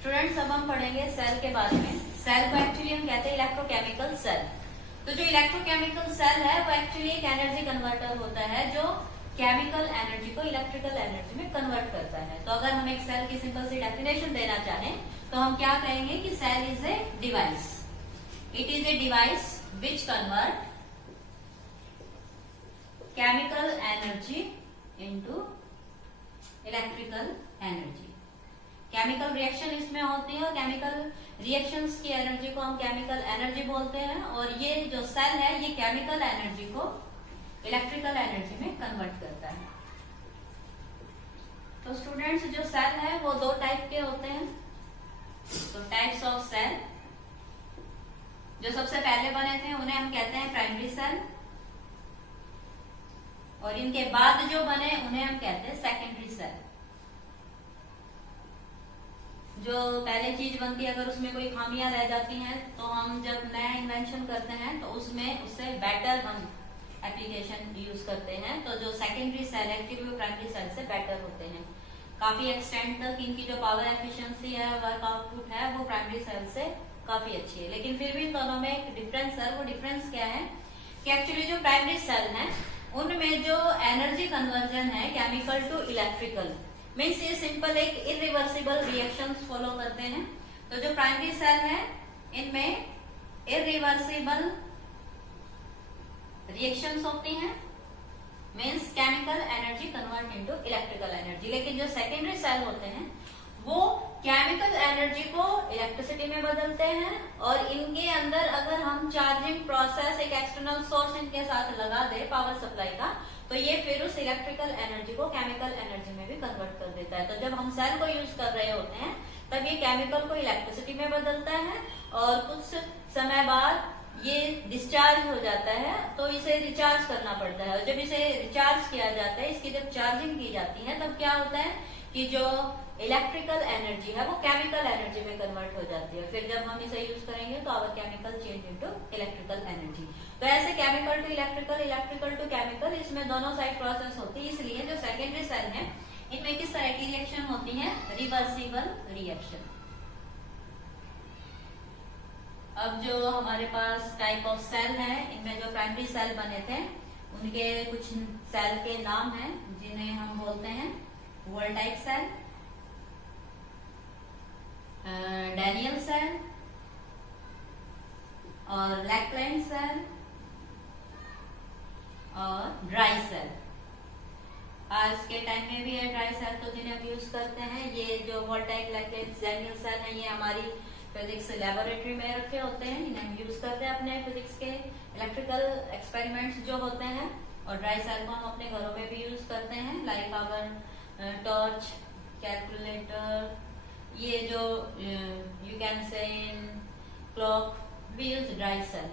Students अब हम पढ़ेंगे सेल के बारे में। सेल को एक्चुअली हम कहते हैं इलेक्ट्रोकेमिकल सेल। तो जो इलेक्ट्रोकेमिकल सेल है वो एक्चुअली एक एनर्जी कन्वर्टर होता है जो केमिकल एनर्जी को इलेक्ट्रिकल एनर्जी में कन्वर्ट करता है। तो अगर हम एक सेल की सिंपल सी डेफिनेशन देना चाहें तो हम क्या कहेंगे कि cell is a device. It is a device which convert chemical energy into electrical energy. Chemical reaction इसमें होती है और केमिकल रिएक्शंस की एनर्जी को हम केमिकल एनर्जी बोलते हैं, और ये जो सेल है ये केमिकल एनर्जी को इलेक्ट्रिकल एनर्जी में कन्वर्ट करता है। तो स्टूडेंट्स जो सेल है वो दो टाइप के होते हैं। तो टाइप्स ऑफ सेल जो सबसे पहले बने थे उन्हें हम कहते हैं प्राइमरी सेल, और इनके बाद जो बने उन्हें हम कहते हैं सेकेंडरी सेल। जो पहले चीज बनती है अगर उसमें कोई खामियां रह जाती हैं तो हम जब नया इन्वेंशन करते हैं तो उसमें उससे बेटर हम एप्लीकेशन यूज करते हैं। तो जो सेकेंडरी सेल एक्चुअली वो प्राइमरी सेल से बेटर होते हैं। काफी एक्सटेंड तक इनकी जो पावर एफिशिएंसी है, वर्क आउटपुट है, वो प्राइमरी सेल से काफी अच्छी है। लेकिन फिर भी इन दोनों में एक डिफरेंस है। वो डिफरेंस क्या है कि एक्चुअली जो प्राइमरी सेल है उनमें जो एनर्जी कन्वर्जन है केमिकल टू इलेक्ट्रिकल मीन्स ये सिंपल एक इरिवर्सिबल रिएक्शंस फॉलो करते हैं। तो जो प्राइमरी सेल है इनमें इरिवर्सिबल रिएक्शंस होती हैं, means chemical energy convert into electrical energy. लेकिन जो सेकेंडरी सेल होते हैं वो केमिकल एनर्जी को इलेक्ट्रिसिटी में बदलते हैं, और इनके अंदर अगर हम चार्जिंग प्रोसेस एक एक्सटर्नल सोर्स इनके साथ लगा दे पावर सप्लाई का, तो ये फिर उस इलेक्ट्रिकल एनर्जी को केमिकल एनर्जी में भी कन्वर्ट कर देता है। तो जब हम सेल को यूज कर रहे होते हैं तब ये केमिकल को इलेक्ट्रिसिटी में बदलता है, और कुछ समय बाद ये डिस्चार्ज हो जाता है तो इसे रिचार्ज करना पड़ता है। और जब इसे रिचार्ज किया जाता है, इसकी जब चार्जिंग की जाती है, तब क्या होता है कि जो इलेक्ट्रिकल एनर्जी है वो केमिकल एनर्जी में कन्वर्ट हो जाती है। फिर जब हम इसे यूज करेंगे तो our chemical change into electrical energy. तो ऐसे chemical to electrical, electrical to chemical, इसमें दोनों साइड प्रोसेस होती है। इसलिए जो सेकेंडरी सेल है इनमें किस तरह की रिएक्शन होती है? Reversible reaction. अब जो हमारे पास टाइप ऑफ सेल है इनमें जो प्राइमरी सेल बने थे उनके कुछ सेल के नाम हैं जिन्हें हम बोलते हैं वोल्टाइक सेल, डैनियल सेल और लैकलैंड सेल और ड्राई सेल। आज के टाइम में भी है ड्राई सेल तो जिन्हें हम यूज करते हैं। ये जो वोल्टाइक, लैकलैंड, डैनियल सेल है ये हमारी फिजिक्स लेबोरेटरी में रखे होते हैं, इन्हें हम यूज करते हैं अपने फिजिक्स के इलेक्ट्रिकल एक्सपेरिमेंट्स जो होते हैं। और ड्राई सेल को हम अपने घरों में भी यूज करते हैं, लाइक आवर टॉर्च, कैलकुलेटर, ये जो you can say in clock we use dry cell.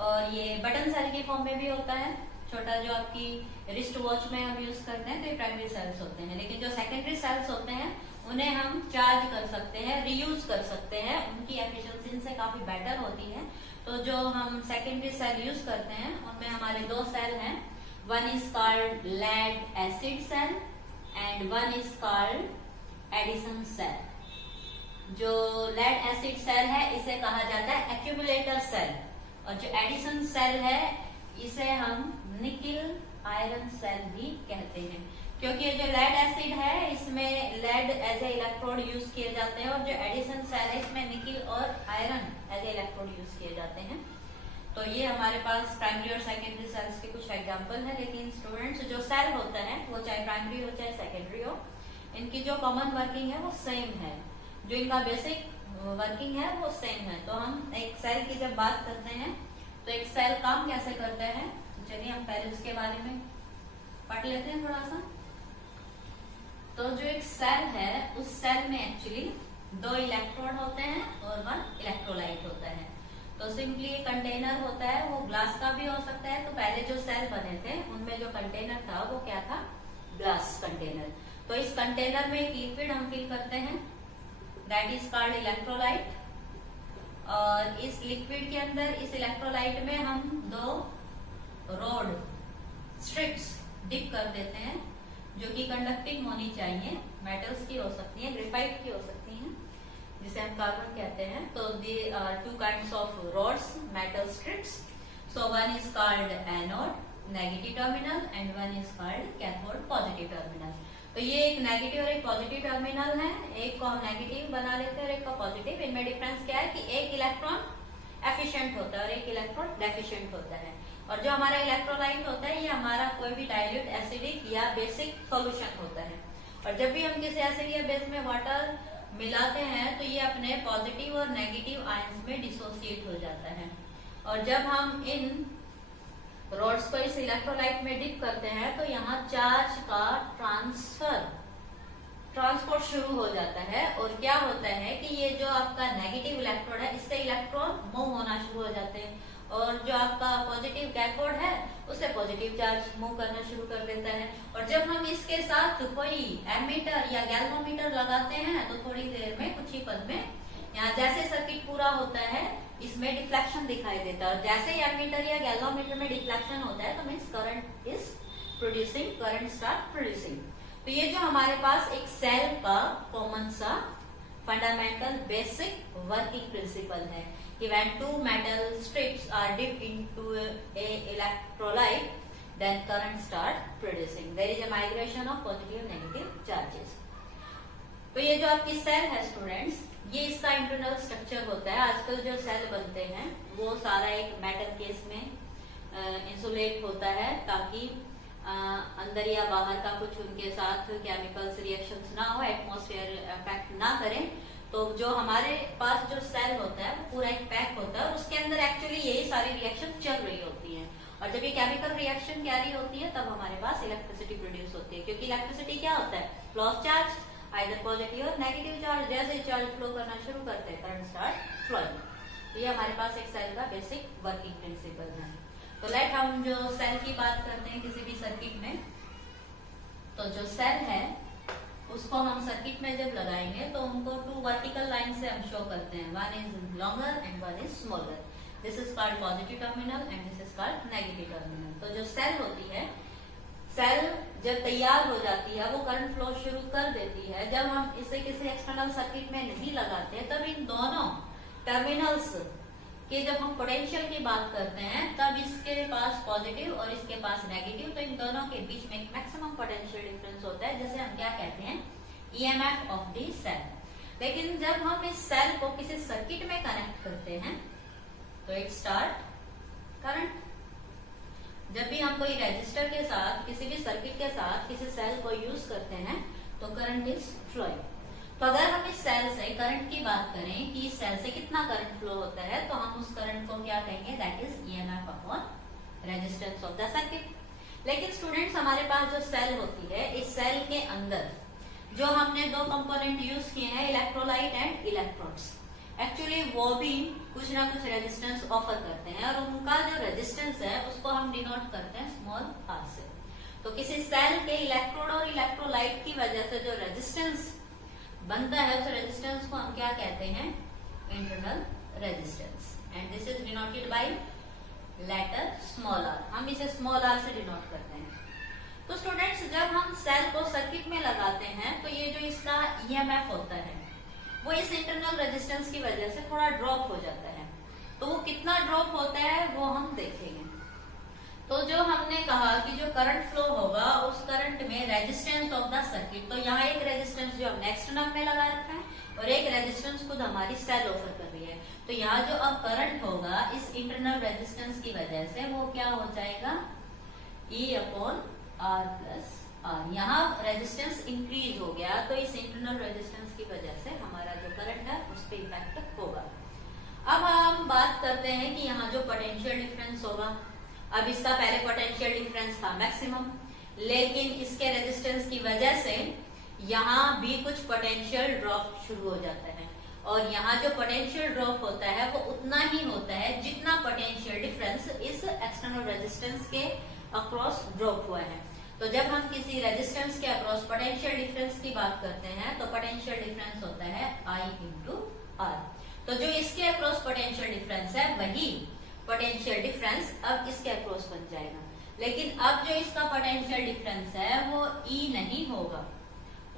और ये बटन सेल की फॉर्म में भी होता है, छोटा जो आपकी रिस्ट वॉच में हम यूज करते हैं, तो ये प्राइमरी सेल्स होते हैं। लेकिन जो सेकेंडरी सेल्स होते हैं उन्हें हम चार्ज कर सकते हैं, रीयूज कर सकते हैं, उनकी एफिशिएंसी इनसे काफी बेटर होती है। तो जो हम सेकेंडरी सेल यूज करते हैं उनमें हमारे दो सेल हैं, one is called lead acid cell and one is called Edison cell. जो लेड एसिड सेल है इसे कहा जाता है एक्यूमुलेटर सेल, और जो एडिशन सेल है इसे हम निकिल आयरन सेल भी कहते हैं, क्योंकि जो लेड एसिड है इसमें lead as a electrode use किए जाते हैं, और जो एडिशन सेल है इसमें निकिल और iron as a electrode use किए जाते हैं। तो ये हमारे पास प्राइमरी और सेकेंडरी सेल्स के कुछ एग्जांपल हैं। लेकिन स्टूडेंट्स जो सेल होता है वो चाहे प्राइमरी हो चाहे सेकेंडरी हो, इनकी जो कॉमन वर्किंग है वो सेम है, जो इनका बेसिक वर्किंग है वो सेम है। तो हम एक सेल की जब बात करते हैं तो एक सेल काम कैसे करता है, तो चलिए हम पहले उसके बारे में पढ़ लेते हैं थोड़ा सा। तो जो एक सेल है उस सेल में एक्चुअली दो इलेक्ट्रोड होते हैं और वन इलेक्ट्रोलाइट होता है। तो सिंपली एक कंटेनर होता है, वो ग्लास का भी हो सकता है। तो पहले जो सेल बने थे उनमें जो कंटेनर था वो क्या था? Glass container. तो इस कंटेनर में एक लिक्विड हम फिल करते हैं, दैट इज कॉल्ड इलेक्ट्रोलाइट। और इस लिक्विड के अंदर इस इलेक्ट्रोलाइट में हम दो रॉड स्ट्रिप्स डिप कर देते हैं जो कि कंडक्टिंग होनी चाहिए, मेटल्स की हो सकती है, ग्रेफाइट की हो सकती है। जिसे हम कार्बन कहते हैं। तो they are two kinds of rods, metal strips. So one is called anode negative terminal and one is called cathode positive terminal. तो ये एक नेगेटिव और एक पॉजिटिव टर्मिनल है, एक को हम नेगेटिव बना लेते हैं और एक को पॉजिटिव। इनमें डिफरेंस क्या है कि एक इलेक्ट्रॉन एफिशिएंट होता है और एक इलेक्ट्रॉन डेफिशिएंट होता है। और जो हमारा इलेक्ट्रोलाइट होता है ये हमारा कोई भी डाइल्यूट एसिडिक या बेसिक सॉल्यूशन होता है। और जब भी हम किसी एसिड या बेस में वाटर मिलाते हैं तो ये अपने पॉजिटिव और नेगेटिव आयंस में डिसोसिएट हो जाता है। और जब हम इन रोड्स को इस इलेक्ट्रोलाइट में डिप करते हैं तो यहाँ चार्ज का ट्रांसपोर्ट शुरू हो जाता है। और क्या होता है कि ये जो आपका नेगेटिव इलेक्ट्रोड है इससे इलेक्ट्रॉन मूव होना शुरू हो जाते हैं और जो आपका पॉजिटिव कैथोड है उससे पॉजिटिव चार्ज मूव करना शुरू कर देता है। और जब हम इसके साथ कोई एमीटर या गैल्वेनोमीटर लगाते हैं तो थोड़ी देर में, कुछ ही पल में, यहाँ जैसे सर्किट पूरा होता है इसमें डिफ्लेक्शन दिखाई देता है। और जैसे ही एमीटर या गैल्वेनोमीटर में डिफ्लेक्शन होता है तो means current is producing, current start producing. तो ये जो हमारे पास एक सेल का कॉमन सा फंडामेंटल बेसिक वर्किंग प्रिंसिपल है कि when two metal strips are dipped into a electrolyte, then current start producing. There is a migration of positive and negative charges. तो ये जो आपकी सेल है स्टूडेंट्स, ये इसका इंटरनल स्ट्रक्चर होता है। आजकल जो सेल बनते हैं वो सारा एक मेटल केस में इंसुलेट होता है ताकि अंदर या बाहर का कुछ उनके साथ केमिकल्स रिएक्शंस ना हो, एटमॉस्फेयर अफेक्ट ना करें। तो जो हमारे पास जो सेल होता है वो पूरा एक पैक होता है और उसके अंदर एक्चुअली यही सारी रिएक्शन चल रही होती है। और जब ये केमिकल रिएक्शन कैरी होती है तब हमारे पास इलेक्ट्रिसिटी प्रोड्यूस होती है, क्योंकि इलेक्ट्रिसिटी क्या होता है, flow of charge, either positive और नेगेटिव चार्ज। जैसे चार्ज फ्लो करना शुरू करते हैं करंट स्टार्ट फ्लोइंग। तो ये हमारे पास एक सेल का बेसिक वर्किंग प्रिंसिपल है। तो लेट हम जो सेल की बात करते हैं किसी भी सर्किट में, तो जो सेल है उसको हम सर्किट में जब लगाएंगे तो उनको टू वर्टिकल लाइन से हम शो करते हैं। One is longer and one is smaller. This is called positive terminal and this is called negative terminal. तो जो सेल होती है, सेल जब तैयार हो जाती है वो करंट फ्लो शुरू कर देती है। जब हम इसे किसी एक्सटर्नल सर्किट में नहीं लगाते तब इन दोनों टर्मिनल्स कि जब हम पोटेंशियल की बात करते हैं तब इसके पास पॉजिटिव और इसके पास नेगेटिव, तो इन दोनों के बीच में एक मैक्सिमम पोटेंशियल डिफरेंस होता है जिसे हम क्या कहते हैं, ईएमएफ ऑफ द सेल। लेकिन जब हम इस सेल को किसी सर्किट में कनेक्ट करते हैं तो इट स्टार्ट करंट। जब भी हम कोई रजिस्टर के साथ, किसी भी सर्किट के साथ किसी सेल को यूज करते हैं तो करंट इज फ्लोइंग। तो अगर हम इस सेल से करंट की बात करें कि इस सेल से कितना करंट फ्लो होता है तो हम उस करंट को क्या कहेंगे, that is EMF upon resistance of the circuit. लेकिन स्टूडेंट्स हमारे पास जो सेल होती है, इस सेल के अंदर जो हमने दो कंपोनेंट यूज किए हैं, इलेक्ट्रोलाइट एंड इलेक्ट्रोड्स, एक्चुअली वो भी कुछ ना कुछ रेजिस्टेंस ऑफर करते हैं और उनका जो रेजिस्टेंस है उसको हम डिनोट करते हैं स्मॉल आर से। तो किसी सेल के इलेक्ट्रोड और इलेक्ट्रोलाइट की वजह से जो रेजिस्टेंस बनता है उस रेजिस्टेंस को हम क्या कहते हैं, internal resistance, and this is denoted by letter small r. हम इसे स्मॉल आर से डिनोट करते हैं। तो स्टूडेंट्स जब हम सेल को सर्किट में लगाते हैं तो ये जो इसका ईएमएफ होता है वो इस इंटरनल रेजिस्टेंस की वजह से थोड़ा ड्रॉप हो जाता है। तो वो कितना ड्रॉप होता है वो हम देखेंगे। तो जो हमने कहा कि जो करंट फ्लो होगा उस करंट में रेजिस्टेंस ऑफ द सर्किट, तो यहाँ एक रेजिस्टेंस जो हमने एक्सटर्नल में लगा रखा है और एक रेजिस्टेंस खुद हमारी सेल ऑफर कर रही है। तो यहाँ जो अब करंट होगा इस इंटरनल रेजिस्टेंस की वजह से वो क्या हो जाएगा, E upon R plus R. यहाँ रेजिस्टेंस इंक्रीज हो गया तो इस इंटरनल रेजिस्टेंस की वजह से हमारा जो करंट है उस पर इफेक्ट होगा। अब हम बात करते हैं कि यहाँ जो पोटेंशियल डिफरेंस होगा, अब इसका पहले पोटेंशियल डिफरेंस था मैक्सिमम, लेकिन इसके रेजिस्टेंस की वजह से यहाँ भी कुछ पोटेंशियल ड्रॉप शुरू हो जाता है। और यहाँ जो पोटेंशियल ड्रॉप होता है वो उतना ही होता है जितना पोटेंशियल डिफरेंस इस एक्सटर्नल रेजिस्टेंस के अक्रॉस ड्रॉप हुआ है। तो जब हम किसी रेजिस्टेंस के अक्रॉस पोटेंशियल डिफरेंस की बात करते हैं तो पोटेंशियल डिफरेंस होता है I इंटू आर। तो जो इसके अक्रॉस पोटेंशियल डिफरेंस है वही पोटेंशियल डिफरेंस अब इसके अक्रॉस बन जाएगा। लेकिन अब जो इसका पोटेंशियल डिफरेंस है वो E नहीं होगा,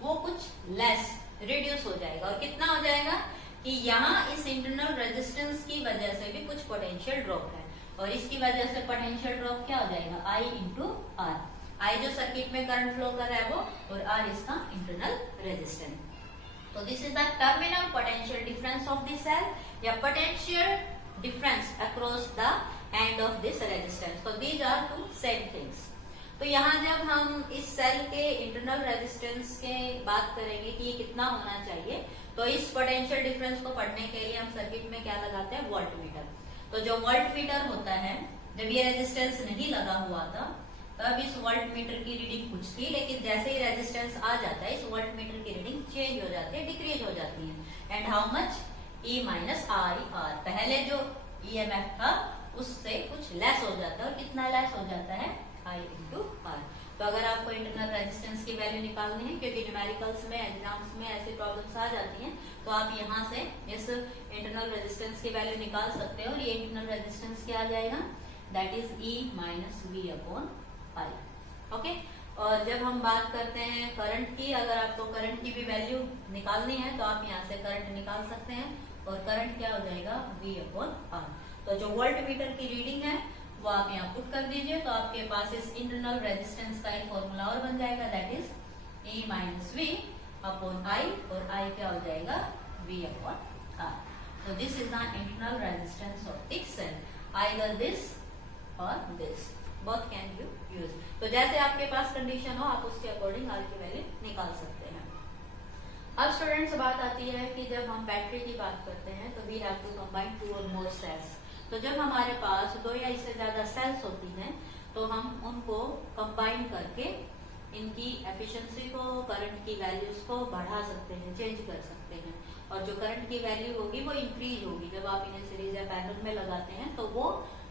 वो कुछ लेस रिड्यूस हो जाएगा। और कितना हो जाएगा कि यहाँ इस इंटरनल रेजिस्टेंस की वजह से भी कुछ पोटेंशियल ड्रॉप है, और इसकी वजह से पोटेंशियल ड्रॉप क्या हो जाएगा, I इंटू आर। आई जो सर्किट में करंट फ्लो कर रहा है वो, और आर इसका इंटरनल रेजिस्टेंस। तो this is the terminal potential difference of the cell, या potential difference across the end of this resistance. तो these are two same things. तो यहाँ जब हम इस सेल के इंटरनल रेजिस्टेंस के बात करेंगे कि ये कितना होना चाहिए, तो इस पोटेंशियल डिफरेंस को पढ़ने के लिए हम सर्किट में क्या लगाते हैं, वोल्टमीटर। तो जो वोल्टमीटर होता है, जब ये रेजिस्टेंस नहीं लगा हुआ था तब इस वोल्टमीटर की रीडिंग कुछ थी, लेकिन जैसे ही रेजिस्टेंस आ जाता है इस वोल्टमीटर की रीडिंग चेंज हो जाती है, डिक्रीज हो जाती है। And how much, E minus I R. पहले जो EMF था उससे कुछ लेस हो जाता है, और कितना लेस हो जाता है, I इंटू आर। तो अगर आपको इंटरनल रेजिस्टेंस की वैल्यू निकालनी है, क्योंकि न्यूमेरिकल्स में एग्जाम्स में ऐसी प्रॉब्लम्स आ जाती हैं, तो आप यहाँ से इस इंटरनल रेजिस्टेंस की वैल्यू निकाल सकते हो। और ये इंटरनल रेजिस्टेंस क्या आ जाएगा, that is E minus V upon I. Okay, और जब हम बात करते हैं करंट की, अगर आपको करंट की भी वैल्यू निकालनी है तो आप यहाँ से करंट निकाल सकते हैं, और करंट क्या हो जाएगा, V अपॉन आर। तो जो वोल्टमीटर की रीडिंग है वो आप यहाँ पुट कर दीजिए, तो आपके पास इस इंटरनल रेजिस्टेंस का एक फॉर्मूला और बन जाएगा, that is E minus V upon I, और I क्या हो जाएगा, V अपॉन आर। तो this is the internal resistance of the cell, either this और this, both can you use। तो जैसे आपके पास कंडीशन हो आप उसके अकॉर्डिंग आर की वैल्यू निकाल सकते हैं। अब स्टूडेंट्स बात आती है कि जब हम बैटरी की बात करते हैं तो वी हैव टू कंबाइन 2 और मोर सेल्स। तो जब हमारे पास 2 या इससे ज्यादा सेल्स होती हैं तो हम उनको कंबाइन करके इनकी एफिशिएंसी को, करंट की वैल्यूज को बढ़ा सकते हैं, चेंज कर सकते हैं। और जो करंट की वैल्यू होगी वो इंक्रीज होगी। जब आप इन्हें सीरीज या पैरेलल में लगाते हैं तो वो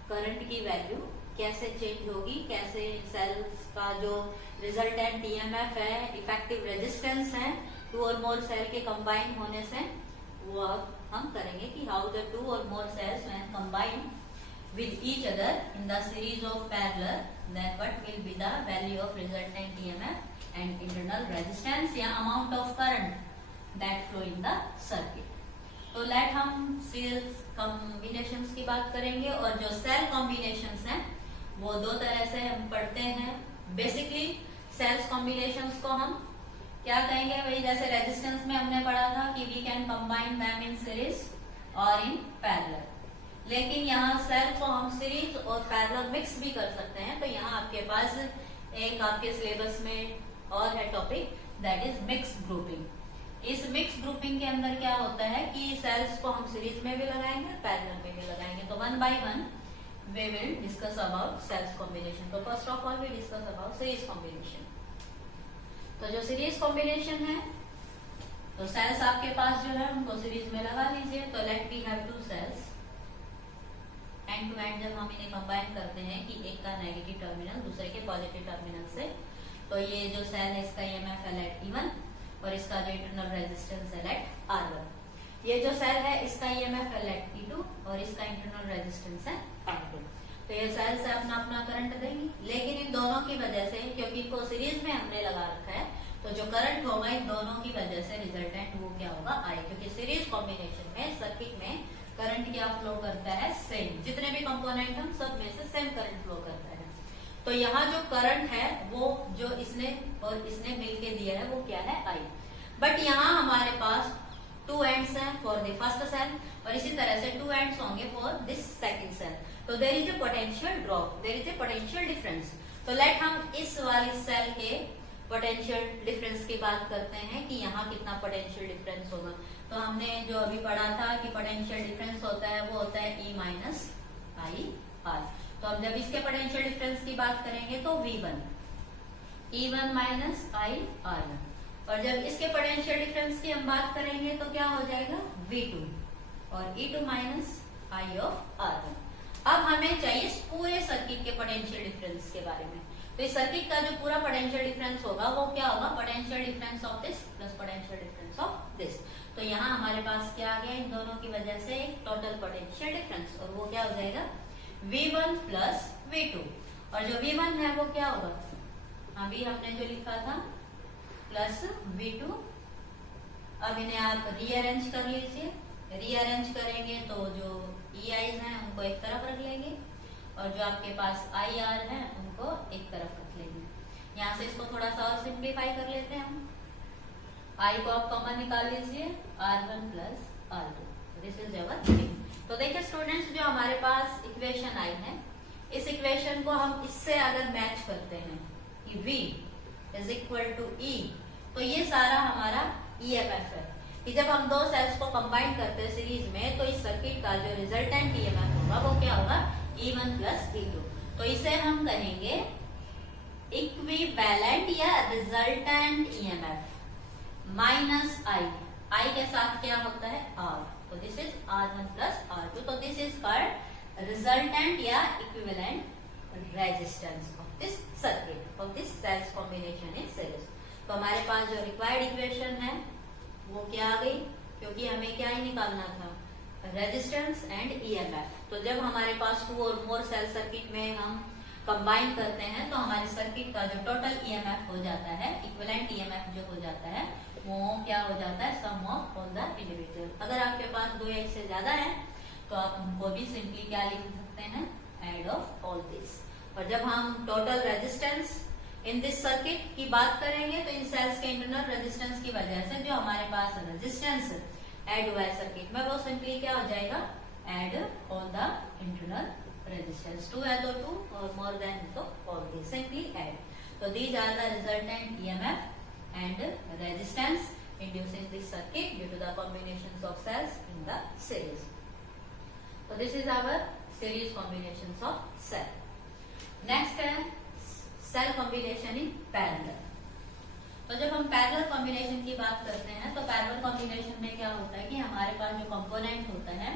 करंट की वैल्यू कैसे चेंज होगी, कैसे सेल्स का जो रिजल्टेंट EMF है, इफेक्टिव रेजिस्टेंस है 2 और मोर सेल के कंबाइन होने से, वो अब हम करेंगे कि हाउ द 2 और more cells when combine with each other in the series of parallel, then what will be the value of resultant EMF and internal resistance या amount of current that flow in the circuit। तो let हम sales combinations की बात करेंगे, और जो cell combinations हैं वो 2 तरह से हम पढ़ते हैं। बेसिकली सेल्स कॉम्बिनेशंस को हम क्या कहेंगे, वही जैसे रेजिस्टेंस में हमने पढ़ा था कि we can combine them in series और इन पैरेलल, लेकिन यहाँ सेल को हम सीरीज और पैरेलल मिक्स भी कर सकते हैं। तो यहाँ आपके पास एक आपके सिलेबस में और है topic, that is mix grouping. इस मिक्स ग्रुपिंग के अंदर क्या होता है कि सेल्स को हम सीरीज में भी लगाएंगे, पैरेलल में भी लगाएंगे। तो 1 bye 1 we will discuss about cells combination। तो first of all we discuss about series combination। तो जो सीरीज कॉम्बिनेशन है, तो सेल्स आपके पास जो है उनको सीरीज में लगा लीजिए। तो let we have 2 cells, and to end जब हम इन्हें कंबाइन करते हैं कि एक का नेगेटिव टर्मिनल दूसरे के पॉजिटिव टर्मिनल से, तो ये जो सेल है इसका EMF है लेट E1 और इसका जो इंटरनल रेजिस्टेंस है लेट R1। ये जो सेल है इसका EMF है लेट E2 और इसका इंटरनल रेजिस्टेंस है R2। तो ये सेल से अपना अपना करंट देंगी, लेकिन इन दोनों की वजह से, क्योंकि इनको सीरीज में हमने लगा रखा है, तो जो करंट होगा इन दोनों की वजह से रिजल्टेंट वो क्या होगा, I। क्योंकि सीरीज कॉम्बिनेशन में सर्किट में करंट क्या फ्लो करता है, सेम। जितने भी कंपोनेंट हम सब में से सेम करंट फ्लो करता है। तो यहाँ जो करंट है वो जो इसने और इसने मिलके दिया है वो क्या है, I। बट यहाँ हमारे पास 2 एंड्स हैं फॉर द फर्स्ट सेल, और इसी तरह से 2 एंड्स होंगे फॉर दिस सेकंड सेल। तो there is a potential drop, there is a potential difference. तो लेट हम इस वाली सेल के पोटेंशियल डिफरेंस की बात करते हैं कि यहाँ कितना पोटेंशियल डिफरेंस होगा। तो हमने जो अभी पढ़ा था कि पोटेंशियल डिफरेंस होता है वो होता है E माइनस आई आर। तो हम जब इसके पोटेंशियल डिफरेंस की बात करेंगे तो V1 E1 माइनस आई R1, और जब इसके पोटेंशियल डिफरेंस की हम बात करेंगे तो क्या हो जाएगा, V2 और E2 minus I of R1। अब हमें चाहिए इस पूरे सर्किट के पोटेंशियल डिफरेंस के बारे में। तो इस सर्किट का जो पूरा पोटेंशियल डिफरेंस होगा वो क्या होगा, potential difference of this plus potential difference of this. तो यहाँ हमारे पास क्या आ गया, इन दोनों की वजह से एक टोटल पोटेंशियल डिफरेंस, और वो क्या हो जाएगा V1 प्लस V2। और जो V1 है वो क्या होगा, अभी हमने जो लिखा था प्लस V2। अब इन्हें आप रीअरेंज कर लीजिए, रीअरेंज करेंगे तो जो ई आईज हैं उनको एक तरफ रख लेंगे और जो आपके पास आई आर है उनको एक तरफ रख लेंगे। यहाँ से इसको थोड़ा सा और सिंप्लीफाई कर लेते हैं हम। आई को आप कॉमन निकाल लीजिए, R1 plus R2, this is our V। तो देखिए स्टूडेंट्स, जो हमारे पास इक्वेशन आई है, इस इक्वेशन को हम इससे अगर मैच करते हैं कि V is equal to E, तो ये सारा हमारा EMF है कि जब हम दो सेल्स को कंबाइन करते हैं सीरीज में, तो इस सर्किट का जो रिजल्टेंट EMF होगा वो क्या होगा, E1 प्लस E2। तो इसे हम कहेंगे इक्विवेलेंट या रिजल्टेंट EMF माइनस आई के साथ क्या होता है, R। तो this is R1 plus R2। तो दिस इज कॉल्ड रिजल्टेंट या equivalent resistance of this circuit, of this cells combination in series. तो हमारे पास जो रिक्वायर्ड इक्वेशन है वो क्या आ गई, क्योंकि हमें क्या ही निकालना था, रेजिस्टेंस एंड EMF। तो जब हमारे पास 2 और मोर सेल सर्किट में हम कंबाइन करते हैं तो हमारे सर्किट का जो टोटल EMF हो जाता है, इक्विवेलेंट EMF जो हो जाता है, वो क्या हो जाता है, सम ऑफ ऑल द इंडिविजुअल। अगर आपके पास 2 या इससे ज्यादा है तो आप उनको भी सिंपली क्या लिख सकते हैं, एड ऑफ ऑल दिस। और जब हम total resistance in this circuit की बात करेंगे तो इन सेल्स के इंटरनल रेजिस्टेंस की वजह से जो हमारे पास रेजिस्टेंस ऐड हुआ है सर्किट में, वो सिंपली क्या हो जाएगा, add all the internal resistance. 2 है तो 2 और मोर देन तो ऑल दिस, सिंपली ऐड। तो these are the resultant EMF and resistance inducing this circuit due to the combinations of cells in the series. तो this is our series combinations of cell. Next है cell combination in parallel. तो जब हम parallel combination की बात करते हैं तो पैरेलल कॉम्बिनेशन में क्या होता है कि हमारे पास जो कंपोनेंट होता है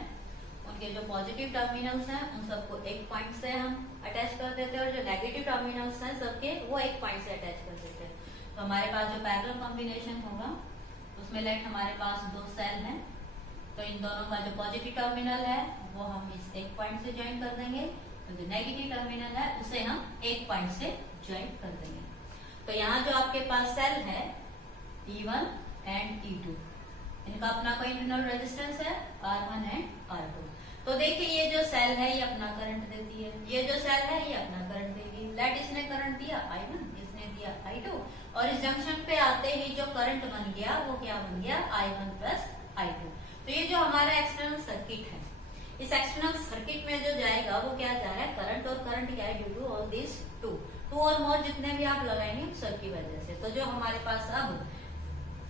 उनके जो पॉजिटिव टर्मिनल्स हैं उन सबको एक पॉइंट से हम अटैच कर देते हैं और जो नेगेटिव टर्मिनल्स हैं सबके वो एक पॉइंट से अटैच कर देते हैं। तो हमारे पास जो पैरेलल कॉम्बिनेशन होगा उसमें लेट हमारे पास 2 सेल हैं, तो इन दोनों का जो पॉजिटिव टर्मिनल है वो हम इस एक पॉइंट से ज्वाइन कर देंगे, तो जो नेगेटिव टर्मिनल है उसे हम एक पॉइंट से ज्वाइन कर देंगे। तो यहाँ जो आपके पास सेल है E1 एंड E2, इनका अपना कोई इंटरनल रेजिस्टेंस है R1 एंड R2। तो देखिए ये जो सेल है ये अपना करंट देती है, ये जो सेल है ये अपना करंट देगी। लेट इसने करंट दिया I1, इसने दिया I2, और इस जंक्शन पे आते ही जो करंट बन गया वो क्या बन गया, I1 प्लस I2। तो ये जो हमारा एक्सटर्नल सर्किट है, इस एक्सटर्नल सर्किट में जो जाएगा वो क्या जा रहा है, करंट। और करंट क्या है, ड्यू टू ऑल दिस 2 और मोर जितने भी आप लगाएंगे सब की वजह से। तो जो हमारे पास अब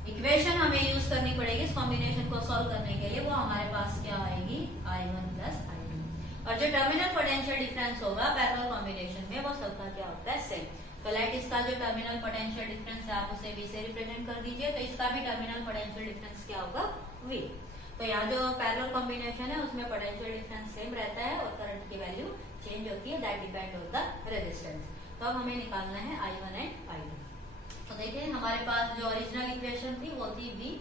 इक्वेशन हमें यूज करनी पड़ेगी इस कॉम्बिनेशन को सॉल्व करने के लिए, वो हमारे पास क्या आएगी, I1 प्लस I2। और जो टर्मिनल पोटेंशियल डिफरेंस होगा पैरेलल कॉम्बिनेशन में वो सबका क्या होता है, सेम। तो लेट इसका जो टर्मिनल पोटेंशियल डिफरेंस है आप उसे V से रिप्रेजेंट कर दीजिए, तो इसका भी टर्मिनल पोटेंशियल डिफरेंस क्या होगा, V। तो यहाँ जो पैरेलल कॉम्बिनेशन है उसमें पोटेंशियल डिफरेंस सेम रहता है और करंट की वैल्यू चेंज होती है, that depend on the resistance. तो अब हमें निकालना है I1 एंड I2। तो देखिए हमारे पास जो ओरिजिनल इक्वेशन थी वो थी V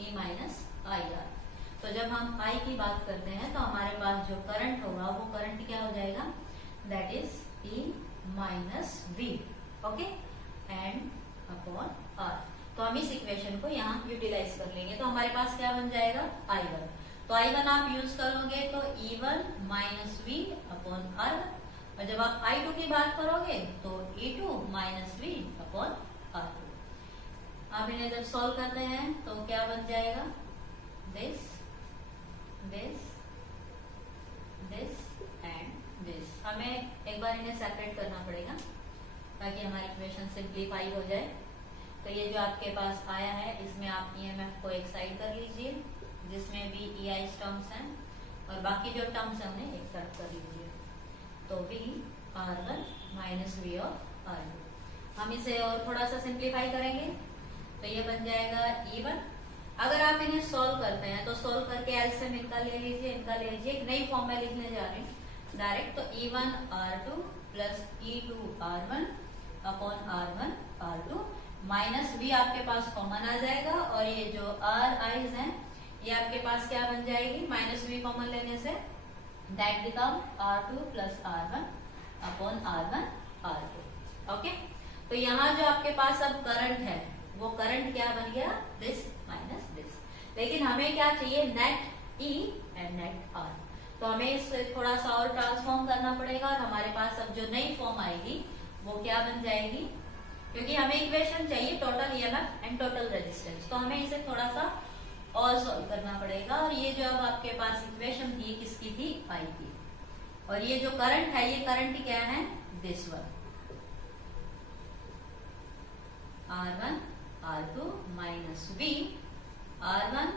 E माइनस IR। तो जब हम I की बात करते हैं तो हमारे पास जो करंट होगा वो करंट क्या हो जाएगा, that is E minus V, okay, and upon R। तो हम इस इक्वेशन को यहाँ यूटिलाइज कर लेंगे, तो हमारे पास क्या बन जाएगा, I1। तो I1 आप यूज करोगे तो E1 minus V upon R, और जब आप I2 की बात करोगे तो E2 minus V upon R2। आप इन्हें जब सॉल्व करते हैं तो क्या बन जाएगा, this this this and this. हमें एक बार इन्हें सेपरेट करना पड़ेगा ताकि हमारी इक्वेशन सिंप्लीफाई हो जाए। तो ये जो आपके पास आया है इसमें आप EMF को एक साइड कर लीजिए, जिसमें भी EI टर्म्स हैं, और बाकी जो टर्म्स हैं उन्हें एक साइड कर लीजिए। तो V R1 minus V of R2। हम इसे और थोड़ा सा सिंप्लीफाई करेंगे तो ये बन जाएगा E1। अगर आप इन्हें सॉल्व करते हैं तो सॉल्व करके एलसीएम इनका ले लीजिए, इनका ले लीजिए, एक नई फॉर्म में लिखने जा रहे हैं डायरेक्ट। तो E1 R2 plus E2 R1 upon R1 R2 minus V आपके पास कॉमन आ जाएगा, और ये जो R आईज हैं ये आपके पास क्या बन जाएगी, माइनस V कॉमन लेने say that become R2 plus R1 upon R1 R2, okay. तो यहाँ जो आपके पास अब करंट है वो करंट क्या बन गया, दिस माइनस दिस। लेकिन हमें क्या चाहिए, net E and net R। तो हमें इसे थोड़ा सा और ट्रांसफॉर्म करना पड़ेगा और हमारे पास अब जो नई फॉर्म आएगी वो क्या बन जाएगी, क्योंकि हमें इक्वेशन चाहिए total EMF and total resistance, तो हमें इसे थोड़ा सा और सॉल्व करना पड़ेगा। और ये जो अब आपके पास इक्वेशन थी किसकी थी, I की, और ये जो करंट है ये करंट क्या है, this one, R1 R2 minus V R1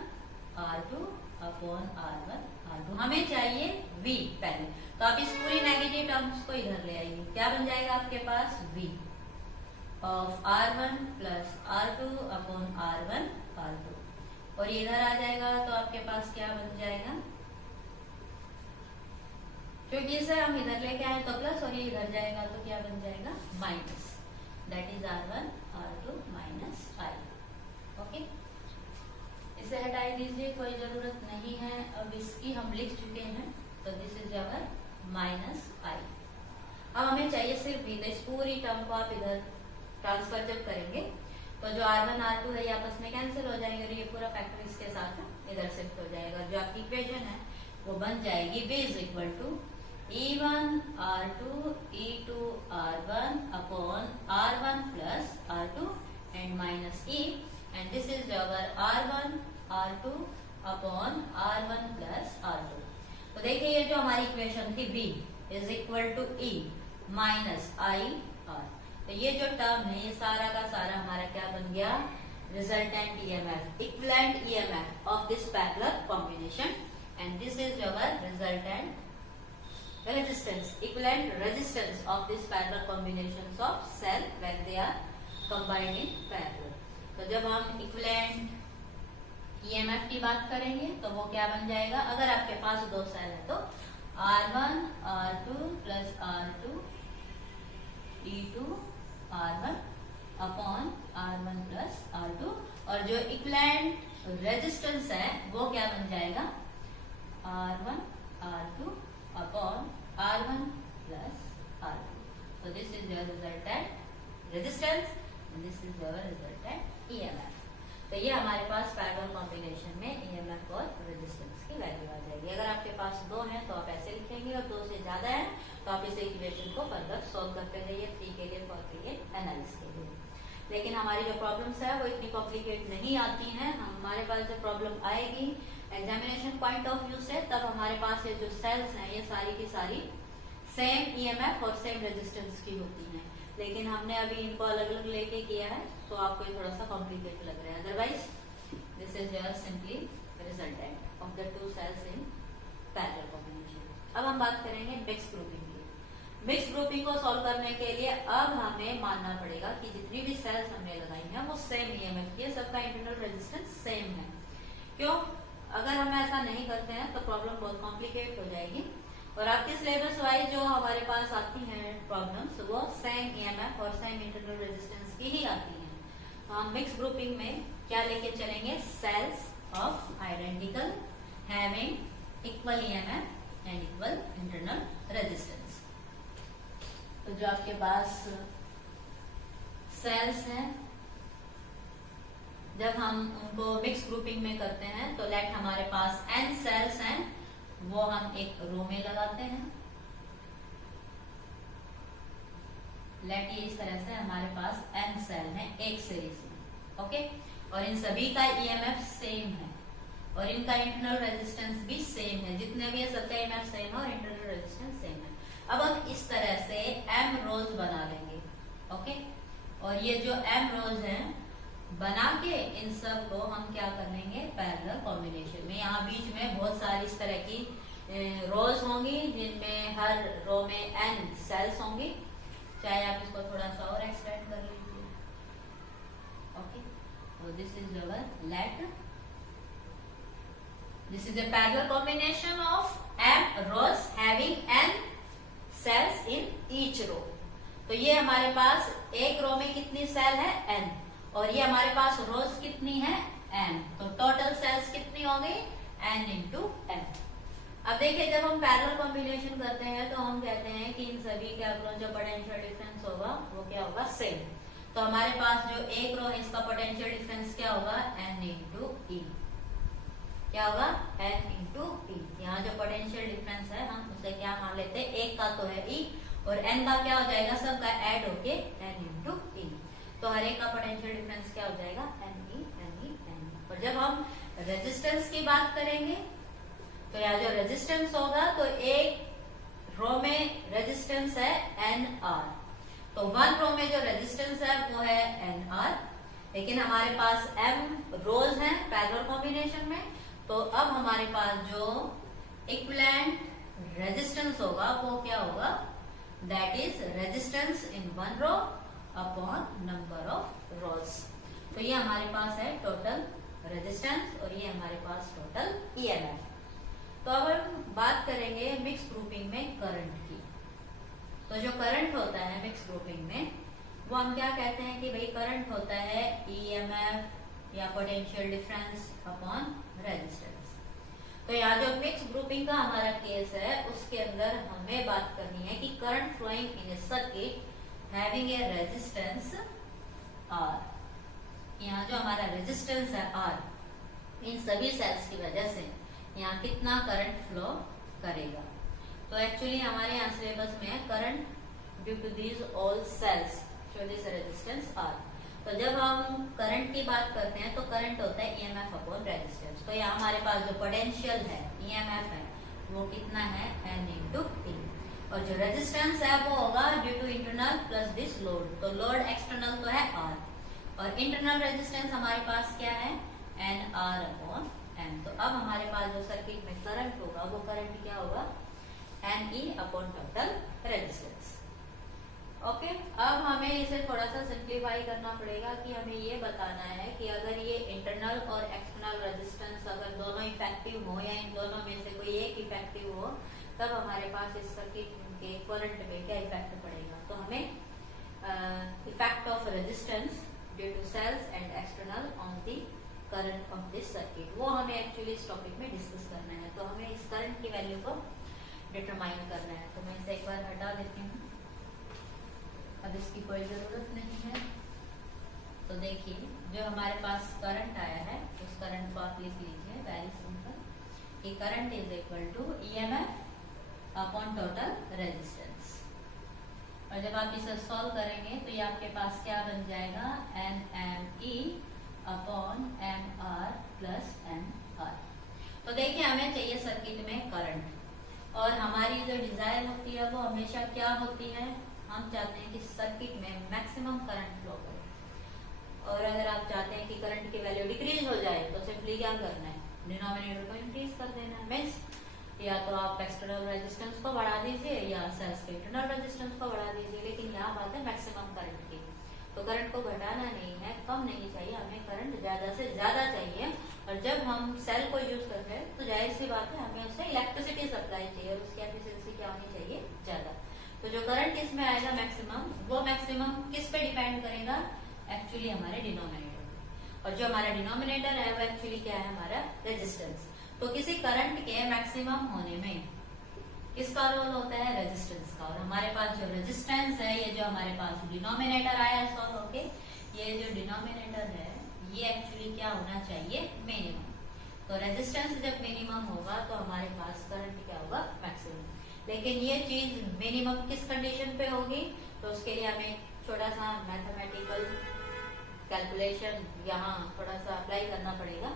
R2 upon R1 R2। हमें चाहिए V पहले, तो आप इस पूरी नेगेटिव टर्म्स को इधर ले आइए, क्या बन जाएगा आपके पास, V of R1 plus R2 upon R1 R2, और ये इधर आ जाएगा तो आपके पास क्या बन जाएगा, क्योंकि इसे हम इधर लेके आए तो प्लस और ये इधर जाएगा तो क्या बन जाएगा, minus, that is R1 R2 minus I। Okay, इसे हटाई दीजिए, कोई जरूरत नहीं है, अब इसकी हम लिख चुके हैं, तो this is our minus I। अब हमें चाहिए सिर्फ V, तो इस पूरी टर्म को आप इधर ट्रांसफर जब करेंगे तो जो R1 R2 है ये आपस में कैंसिल हो जाएंगे और ये पूरा फैक्टर इसके साथ इधर शिफ्ट हो जाएगा। जो आपकी इक्वेशन है वो बन जाएगी V इज इक्वल टू E1 R2 E2 R1 upon R1 plus R2 and minus E, and this is our R1 R2 upon R1 plus R2। तो देखिए ये जो हमारी इक्वेशन थी V is equal to E minus I R, तो ये जो टर्म है ये सारा का सारा हमारा क्या बन गया, resultant EMF, equivalent EMF of this parallel combination, and this is our resultant resistance, equivalent resistance of this parallel combinations of cell when they are combined in parallel। तो जब हम equivalent EMF की बात करेंगे तो वो क्या बन जाएगा, अगर आपके पास दो सेल है तो R1 R2 plus R2 E2 R1 upon R1 plus R2, और जो equivalent resistance है वो क्या बन जाएगा, R1 R2 upon R1 plus R2। So this is your resultant resistance and this is your resultant EMF। तो ये हमारे पास पैरेलल कॉम्बिनेशन में EMF और रेजिस्टेंस की वैल्यू आ जाएगी। अगर आपके पास दो हैं तो आप ऐसे लिखेंगे और दो से ज्यादा है तो आप इस इक्वेशन को फर्दर सॉल्व करते रहिए, 3 के लिए, 4 के लिए, एनालिसिस के लिए। लेकिन हमारी जो प्रॉब्लम्स है वो इतनी कॉम्प्लिकेट नहीं आती हैं। हमारे पास जो प्रॉब्लम आएगी एग्जामिनेशन पॉइंट ऑफ व्यू से, तब हमारे पास ये जो सेल्स हैं ये सारी की सारी सेम ईएमएफ और सेम रेजिस्टेंस की होती हैं, लेकिन हमने अभी इनको अलग अलग लेके किया है तो आपको ये थोड़ा सा कॉम्प्लिकेट लग रहा है। Otherwise this is your simply resultant of the two cells in parallel combination. अब हम बात करेंगे मिक्स ग्रुपिंग की। मिक्स ग्रुपिंग को सॉल्व करने के लिए अब हमें मानना पड़ेगा कि जितनी भी सेल्स हमने लगाई हैं वो सेम ईएमएफ की है, सबका इंटरनल रेजिस्टेंस सेम है। क्यों? अगर हम ऐसा नहीं करते हैं तो प्रॉब्लम बहुत कॉम्प्लिकेट हो जाएगी, और आपके सिलेबस वाइज जो हमारे पास आती हैं प्रॉब्लम्स वो सेम ईएमएफ और सेम इंटरनल रेजिस्टेंस की ही आती हैं। तो हम मिक्स ग्रुपिंग में क्या लेके चलेंगे, cells of identical having equal EMF and equal internal resistance. तो जो आपके पास सेल्स हैं जब हम उनको मिक्स ग्रुपिंग में करते हैं तो लेट हमारे पास n सेल्स हैं, वो हम एक रो में लगाते हैं। लेट ये इस तरह से हमारे पास n सेल हैं एक सीरीज में, ओके, और इन सभी का ईएमएफ सेम है और इनका इंटरनल रेजिस्टेंस भी सेम है, जितने भी है सबका ईएमएफ सेम है और इंटरनल रेजिस्टेंस सेम है। अब हम इस तरह से m रोज बना लेंगे, ओके, और ये जो m रोज हैं बना के इन सब को हम क्या कर लेंगे, पैरेलल कॉम्बिनेशन में। यहाँ बीच में बहुत सारी इस तरह की रोज होंगी जिनमें हर रो में n सेल्स होंगी, चाहे आप इसको थोड़ा सा और एक्सटेंड कर लीजिए, ओके। तो this is our let, this is a parallel combination of m rows having n cells in each row। तो ये हमारे पास एक रो में कितनी सेल है, n, और ये हमारे पास रोज कितनी है, n, तो टोटल सेल्स कितनी हो गई, n इंटू n। अब देखिए जब हम पैरेलल कॉम्बिनेशन करते हैं तो हम कहते हैं कि इन सभी के अक्रॉस जो पोटेंशियल डिफरेंस होगा वो क्या होगा, सेम। तो हमारे पास जो एक रो है इसका पोटेंशियल डिफरेंस क्या होगा, n इंटू ई। क्या होगा n इंटू ई। यहाँ जो पोटेंशियल डिफरेंस है हम उसे क्या मान लेते हैं, एक का तो है ई और n का क्या हो जाएगा, सबका ऐड होके n इंटू ई। तो हर एक का पोटेंशियल डिफरेंस क्या हो जाएगा, n ई n ई n ई। और जब हम रेजिस्टेंस की बात करेंगे तो यहाँ जो रेजिस्टेंस होगा तो एक रो में रेजिस्टेंस है एन आर, तो 1 रो में जो रेजिस्टेंस है वो है एन आर, लेकिन हमारे पास m रोज हैं पैरेलल कॉम्बिनेशन में, तो अब हमारे पास जो इक्विवेलेंट रेजिस्टेंस होगा वो क्या होगा, that is resistance in 1 rho upon number of रोज। तो ये हमारे पास है टोटल रेजिस्टेंस और ये हमारे पास टोटल ईएमएफ। तो अब हम बात करेंगे मिक्स ग्रुपिंग में करंट की। तो जो करंट होता है मिक्स ग्रुपिंग में वो हम क्या कहते हैं कि भाई करंट होता है ईएमएफ या पोटेंशियल डिफरेंस अपॉन रेजिस्टेंस। तो यहाँ जो मिक्स ग्रुपिंग का हमारा केस है उसके अंदर हमें बात करनी है कि current flowing in a circuit having a resistance R. यहाँ जो हमारा रेजिस्टेंस है आर, इन सभी सेल्स की वजह से यहाँ कितना करंट फ्लो करेगा। तो एक्चुअली हमारे यहाँ सिलेबस में है current due to these all cells show this resistance R. तो जब हम करंट की बात करते हैं तो करंट होता है ईएमएफ अपॉन रेजिस्टेंस। तो यहाँ हमारे पास जो पोटेंशियल है ईएमएफ है वो कितना है n इंटू टी, और जो रेजिस्टेंस है वो होगा due to internal plus this load. तो लोड एक्सटर्नल तो है R और इंटरनल रेजिस्टेंस हमारे पास क्या है एन आर अपॉन एन। तो अब हमारे पास जो सर्किट में करंट होगा वो करंट क्या होगा n E upon total resistance. Okay, अब हमें इसे थोड़ा सा सिंप्लीफाई करना पड़ेगा कि हमें ये बताना है कि अगर ये इंटरनल और एक्सटर्नल रेजिस्टेंस अगर दोनों इफेक्टिव हो या इन दोनों में से कोई एक इफेक्टिव हो तब हमारे पास इस सर्किट के करंट में क्या इफेक्ट पड़ेगा। तो हमें effect of resistance due to cells and external on the current of this circuit वो हमें एक्चुअली इस टॉपिक में डिस्कस करना है। तो हमें इस करंट की वैल्यू को डिटरमाइन करना है। तो मैं इसे एक बार हटा देती हूँ, अब इसकी कोई जरूरत नहीं है। तो देखिए जो हमारे पास करंट आया है उस करंट को आप लिख लीजिए, वेरी सिंपल, कि current is equal to EMF upon total resistance. और जब आप इसे सॉल्व करेंगे तो ये आपके पास क्या बन जाएगा n M E upon M R plus m R. तो देखिए हमें चाहिए सर्किट में करंट, और हमारी जो डिजायर होती है वो हमेशा क्या होती है, हम चाहते हैं कि सर्किट में मैक्सिमम करंट फ्लो करे। और अगर आप चाहते हैं कि करंट की वैल्यू डिक्रीज हो जाए तो सिंपली क्या करना है, डिनोमिनेटर को इंक्रीज कर देना है। मीन्स या तो आप एक्सटर्नल रेजिस्टेंस को बढ़ा दीजिए या सेल्स के इंटरनल रेजिस्टेंस को बढ़ा दीजिए, लेकिन यहाँ बात है मैक्सिमम करंट की। तो करंट को घटाना नहीं है, कम नहीं चाहिए, हमें करंट ज्यादा से ज्यादा चाहिए। और जब हम सेल को यूज करते हैं तो जाहिर सी बात है हमें उससे इलेक्ट्रिसिटी सप्लाई चाहिए और उसकी एफिशिएंसी क्या होनी चाहिए, ज्यादा। तो जो करंट इसमें आएगा मैक्सिमम, वो मैक्सिमम किस पे डिपेंड करेगा, एक्चुअली हमारे डिनोमिनेटर पे। और जो हमारा डिनोमिनेटर है वो एक्चुअली क्या है, हमारा रेजिस्टेंस। तो किसी करंट के मैक्सिमम होने में किसका रोल होता है, रेजिस्टेंस का। और हमारे पास जो रेजिस्टेंस है, ये जो हमारे पास डिनोमिनेटर आया है सॉल्व होके, ये जो डिनोमिनेटर है ये एक्चुअली क्या होना चाहिए, मिनिमम। तो रेजिस्टेंस जब मिनिमम होगा तो हमारे पास करंट क्या होगा, मैक्सिमम। लेकिन ये चीज मिनिमम किस कंडीशन पे होगी, तो उसके लिए हमें छोटा सा मैथमेटिकल कैलकुलेशन यहाँ थोड़ा सा अप्लाई करना पड़ेगा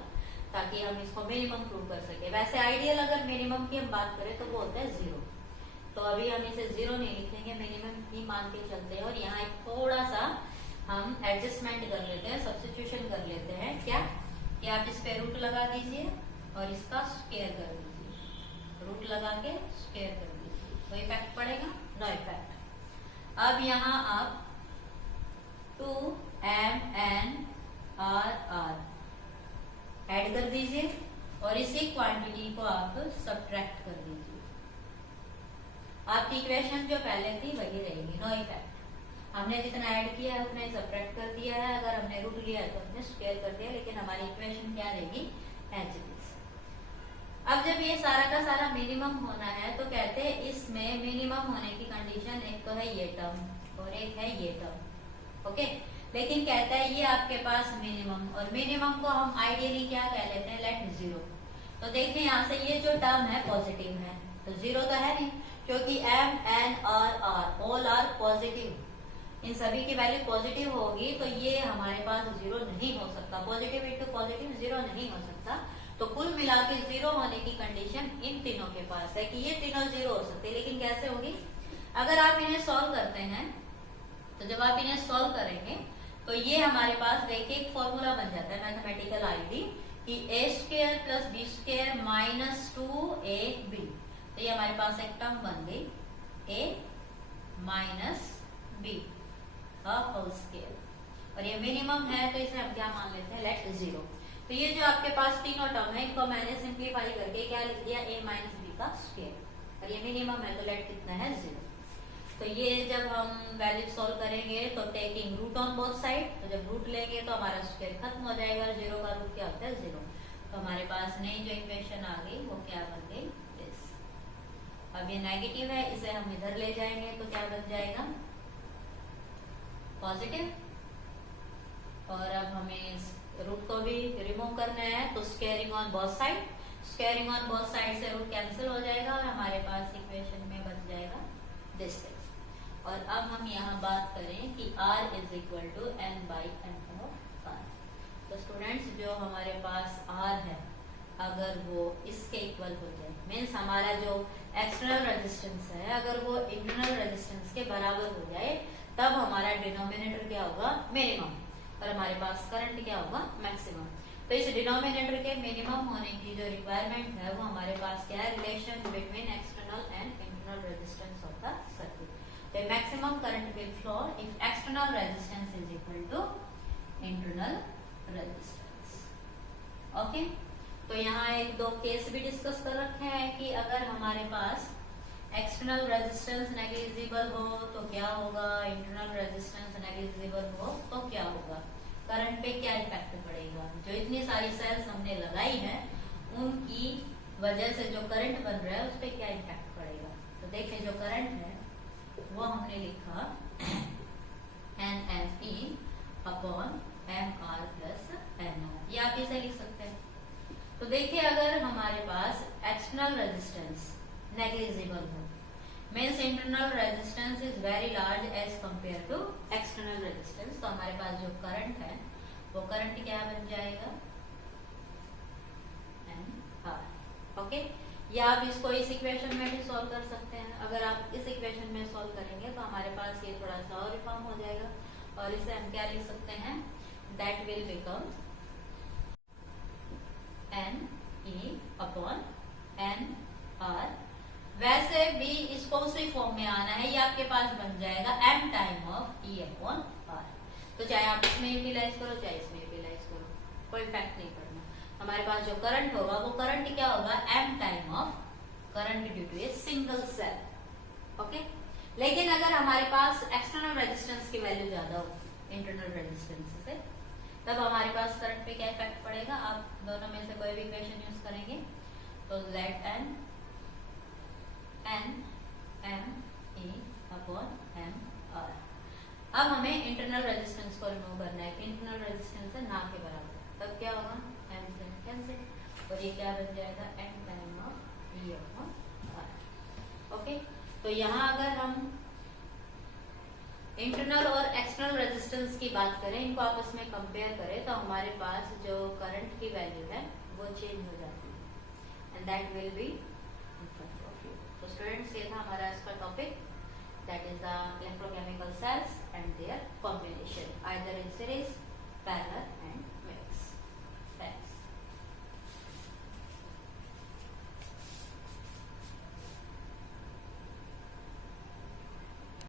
ताकि हम इसको मिनिमम प्रूव कर सके। वैसे आइडियल अगर मिनिमम की हम बात करें तो वो होता है 0। तो अभी हम इसे 0 नहीं लिखेंगे, मिनिमम ही मान के चलते हैं। और यहाँ एक थोड़ा सा हम एडजस्टमेंट कर लेते हैं, सब्स्टिट्यूशन कर लेते हैं। क्या कि आप इस पे रूट लगा दीजिए और इसका स्क्वायर कर दीजिए, रूट लगा के स्क्वायर कर दीजिए, कोई इफेक्ट पड़ेगा, नो इफेक्ट। अब यहाँ आप 2mn r ऐड कर दीजिए और इसी क्वांटिटी को आप सब्ट्रैक्ट कर दीजिए। आपकी इक्वेशन जो पहले थी वही रहेगी, नो इफेक्ट। हमने जितना ऐड किया है उतना सब्ट्रैक्ट कर दिया है, अगर हमने रूट लिया है तो हमने स्क्वायर कर दिया, लेकिन हमारी इक्वेशन क्या रहेगी, एज इट इज। अब जब ये सारा का सारा मिनिमम होना है तो कहते हैं इसमें मिनिमम होने की कंडीशन एक तो है ये टर्म और एक है ये टर्म, ओके। लेकिन कहता है ये आपके पास मिनिमम, और मिनिमम को हम आइडियली क्या कह लेते हैं, लेट 0। तो देखिए यहाँ से ये जो टर्म है पॉजिटिव है, तो जीरो तो है नहीं, क्योंकि m n r all are positive, इन सभी की वैल्यू पॉजिटिव होगी, तो ये हमारे पास जीरो नहीं हो सकता, पॉजिटिव इंटू पॉजिटिव जीरो नहीं हो सकता। तो कुल मिला के जीरो होने की कंडीशन इन तीनों के पास है कि ये तीनों जीरो हो सकते हैं। लेकिन कैसे होगी? अगर आप इन्हें सॉल्व करते हैं, तो जब आप इन्हें सॉल्व करेंगे तो ये हमारे पास देखिए एक फॉर्मूला बन जाता है मैथमेटिकल आईडी कि a square plus b square minus 2ab, तो ये हमारे पास एक टर्म बन गई a माइनस b का होल स्क्वायर, और ये मिनिमम है तो इसे हम क्या मान लेते हैं, लेट जीरो। तो ये जो आपके पास तीनों टर्म है इनको मैंने सिंप्लीफाई करके क्या लिख दिया, a माइनस बी का स्क्वायर, और ये मिनिमम है तो लेट कितना है, जीरो। तो ये जब हम वैल्यू सॉल्व करेंगे तो taking root on both side, तो जब रूट लेंगे तो हमारा स्क्वायर खत्म हो जाएगा, जीरो का रूट क्या होता है, जीरो। तो हमारे पास नई जो इक्वेशन आ गई वो क्या बन गई, दिस। अब ये नेगेटिव है, इसे हम इधर ले जाएंगे तो क्या बन जाएगा, पॉजिटिव, और अब हमें रूट को भी रिमूव करना है तो squaring on both side, squaring on both side से रूट कैंसिल हो जाएगा और हमारे पास इक्वेशन में बन जाएगा दिस। और अब हम यहाँ बात करें कि r is equal to n by N of r। तो स्टूडेंट्स जो हमारे पास r है अगर वो इसके इक्वल हो जाए, मीन्स हमारा जो एक्सटर्नल रेजिस्टेंस है अगर वो इंटरनल रेजिस्टेंस के बराबर हो जाए, तब हमारा डिनोमिनेटर क्या होगा, मिनिमम, और हमारे पास करंट क्या होगा, मैक्सिमम। तो इस डिनोमिनेटर के मिनिमम होने की जो रिक्वायरमेंट है वो हमारे पास क्या है, relation between external and internal resistance of the circuit. The maximum current will flow if external resistance is equal to internal resistance. Okay? तो यहाँ एक दो केस भी डिस्कस कर रखे हैं कि अगर हमारे पास एक्सटर्नल रेजिस्टेंस नेग्लिजिबल हो तो क्या होगा, इंटरनल रेजिस्टेंस नेग्लिजिबल हो तो क्या होगा, करंट पे क्या इफेक्ट पड़ेगा। जो इतनी सारी सेल्स हमने लगाई है उनकी वजह से जो करंट बन रहा है उस पर क्या इफेक्ट पड़ेगा। तो देखें जो करंट है वो हमने लिखा N F E upon M R plus N R, ये आप इसे लिख सकते हैं। तो देखिए अगर हमारे पास एक्सटर्नल रेजिस्टेंस नेग्लिजिबल हो, means internal resistance is very large as compare to external resistance, तो हमारे पास जो करंट है वो करंट क्या बन जाएगा, एन आर। ओके, या आप इसको इस इक्वेशन में भी सॉल्व कर सकते हैं। अगर आप इस इक्वेशन में सॉल्व करेंगे तो हमारे पास ये थोड़ा सा और रिफॉर्म हो जाएगा, और इसे हम क्या लिख सकते हैं, that will become N E upon N R. वैसे भी इसको उसी फॉर्म में आना है, ये आपके पास बन जाएगा M time of E upon R. तो चाहे आप इसमें यूटिलाइज करो चाहे इसमें यूटिलाइज करो, कोई इफेक्ट नहीं पड़ना। हमारे पास जो करंट होगा वो करंट क्या होगा, M time of current due to a single cell. Okay, लेकिन अगर हमारे पास एक्सटर्नल रेजिस्टेंस की वैल्यू ज्यादा हो इंटरनल रेजिस्टेंस से, तब हमारे पास करंट पे क्या इफेक्ट पड़ेगा। आप दोनों में से कोई भी इक्वेशन यूज करेंगे तो let N N M E upon M R. अब हमें इंटरनल रेजिस्टेंस को रिमूव करना है, इंटरनल रेजिस्टेंस है ना के बराबर, तब क्या होगा, एम से कैंसिल, और ये क्या बन जाएगा, N time of E upon R. Okay, तो यहाँ अगर हम इंटरनल और एक्सटर्नल रेजिस्टेंस की बात करें, इनको आपस में कंपेयर करें, तो हमारे पास जो करंट की वैल्यू है वो चेंज हो जाती है, and that will be in front of you. तो स्टूडेंट्स ये था हमारा आज का topic, that is the electrochemical cells and there combination either in series, parallel and